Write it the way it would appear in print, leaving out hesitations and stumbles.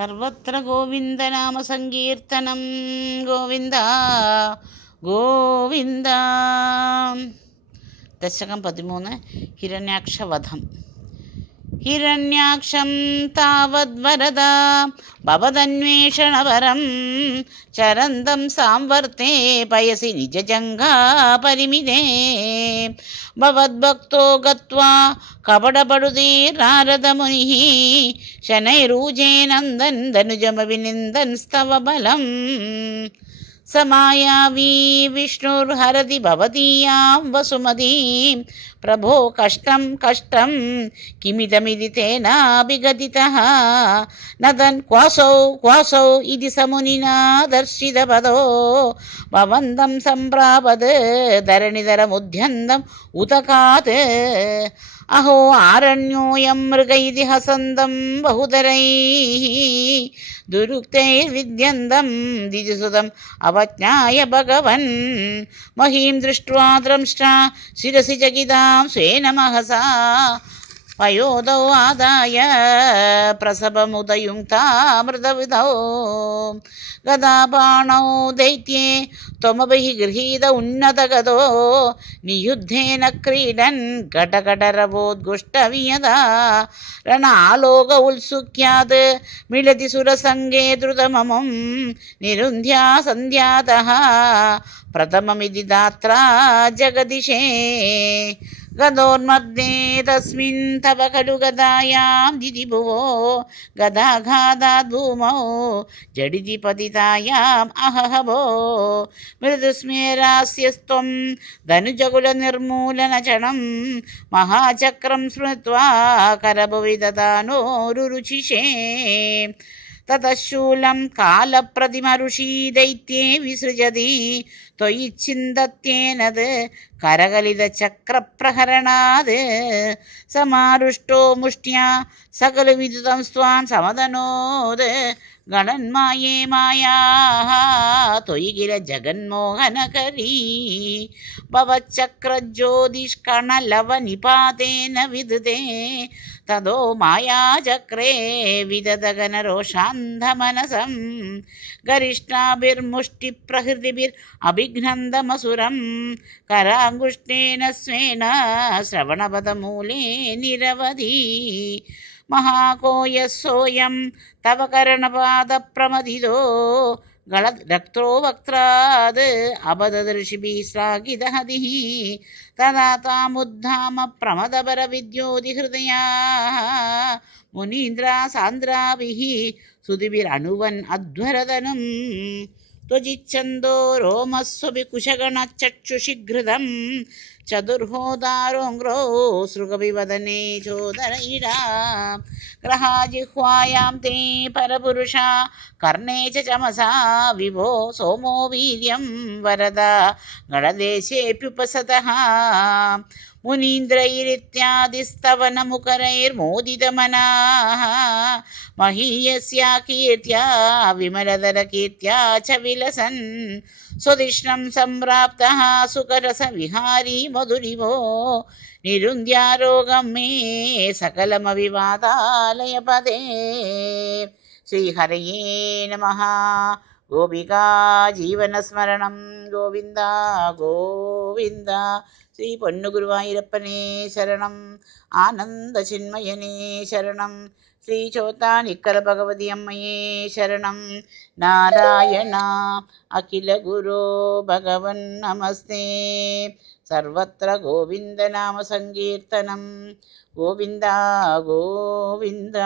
സർവത്ര ഗോവിന്ദനാമ സങ്കീർത്തനം. ഗോവിന്ദ ഗോവിന്ദ. ദശകം 13. ഹിരണ്യാക്ഷവധം. ഹിരണ്യാക്ഷം താവദ്വരദ ഭവദന്വേഷണപരം ചരന്തം സാംവർത്തേ പയസി നിജജംഘാ പരിമിതേ ഭവദ്ഭക്തോ ഗത്വാ കപടപടുതീർനാരദമുനിഃ ശനൈരൂജേ നന്ദൻ ധനുജമവിനിന്ദൻ സ്തവ ബലം समायावी विष्णुर्हरति भवतीयां वसुमतीं प्रभो कष्टं कष्टं किमिदमिति तेनाभिगदितः नदन् क्वासौ इति समुनिना दर्शितपदो भवन्तं सम्प्रापद् धरणिधरमुद्यन्तम् उतकात् अहो आरण्योऽयं मृग इति हसन्तं बहुधरैः दुरुक्तैर्विद्यन्तं दितिसुतम् अवज्ञाय भगवन् महीं दृष्ट्वा द्रंष्ट्रा शिरसि चकितां स्वेन महसा पयोदौ आदाय प्रसभमुदयुङ्क्ता मृदविधौ गदाबाणौ दैत्ये त्वमभिः गृहीत उन्नतगतो नियुद्धेन क्रीडन् घटघटरवोद्गुष्टवियदा रणआलोक उत्सुक्यात् मिलति सुरसङ्गे द्रुतममुं निरुन्ध्या सन्ध्यातः प्रथममिति दात्रा जगदिशे गदोर्मध्ये तस्मिन् तव खलु गदायां दिदिभुवो गदाघाताद् भूमौ जडिति पतितायाम् अहहवो मृदुस्मेरास्यस्त्वं धनुजकुलनिर्मूलनचणं महाचक्रं स्मृत्वा करभुवि ददानोरुरुचिषे ततः शूलं कालप्रतिमऋषि दैत्ये विसृजति त्वयि छिन्दत्येन करकलितचक्रप्रहरणात् समारुष्टो मुष्ट्या सकलविद्युतं स्वान् समदनोत् गणन्माये मायाः त्वयि किल जगन्मोहनकरी भवच्चक्रज्योतिष्कणलवनिपातेन विदुते तदो मायाचक्रे विदधगनरोषान्धमनसं गरिष्ठाभिर्मुष्टिप्रहृतिभिरभिघ्नन्दमसुरं कराङ्गुष्ठेन स्वेन श्रवणपदमूले निरवधि महाकोयः सोऽयं तव करणपादप्रमथितो गलद्रक्तो वक्त्राद् अबददर्शिभिः श्लाघितहतिः तदा तामुद्धाम प्रमदपरविद्योतिहृदयाः मुनीन्द्रा सान्द्राभिः सुधिभिरनुवन् अध्वरतनुम् त्वजिच्छन्दो रोमस्वपि कुशगणचक्षुषि घृतं चतुर्होदारोङ्ग्रो सृगविवदने चोदरैरा ग्रहाजिह्वायां ते परपुरुषा कर्णे च चमसा विभो सोमो वीर्यं वरदा गणदेशेऽप्युपसतः मुनीन्द्रैरित्यादिस्तवनमुखरैर्मोदितमनाः महीयस्या कीर्त्या विमलदरकीर्त्या च विलसन् स्वदिष्णं सम्प्राप्तः सुकरसविहारी मधुरिवो निरुन्ध्यारोगं मे सकलमविवादालयपदे श्रीहरये नमः. गोपिका जीवनस्मरणं गोविन्द गोविन्द. श्री पोन्नुगुरुवायूरप्पने शरणं. आनन्दचिन्मयने शरणं. श्री चोत्तानिक्कर भगवती अम्मये शरणं. नारायण अखिल गुरो भगवन् नमस्ते. सर्वत्र गोविन्दनाम संकीर्तनं. गोविन्द गोविन्द.